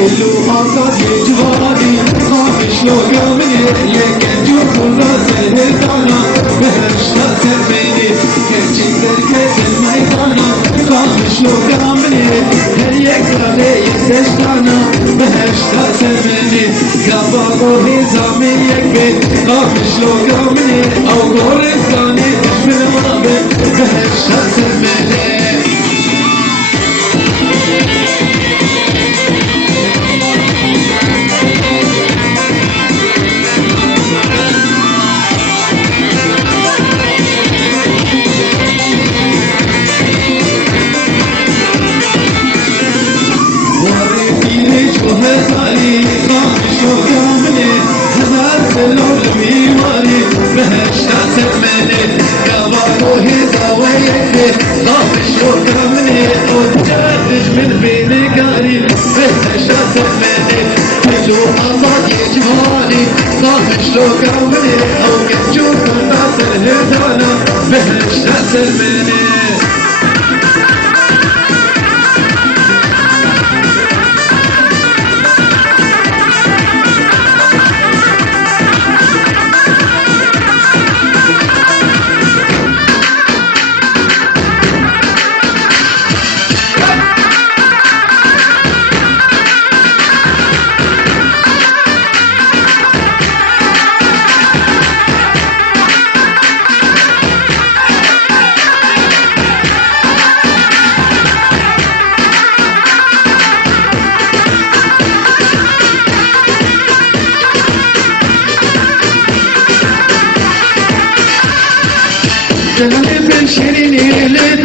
دلو آزاد جوانی خواهش لوگا منی یک جو کلا سهدانا بهشت سرمینی کچی درکت میدانا خواهش لوگا منی یک ساله یدشتانا بهشت سرمینی گابا هزامی یک خواهش لوگا منی او گورستانی دشمن وابه بهشت سرمینی هزاري خامش وكاملي هزار سلول ميواري بهشت سرمني كبارو هزاويك خامش وكاملي وتجدج من بيني قاري بهشت سرمني كلو أصاد يجمالي خامش وكاملي أو كتشوف الناس الهدانا بهشت سرمني جنبي من شيريني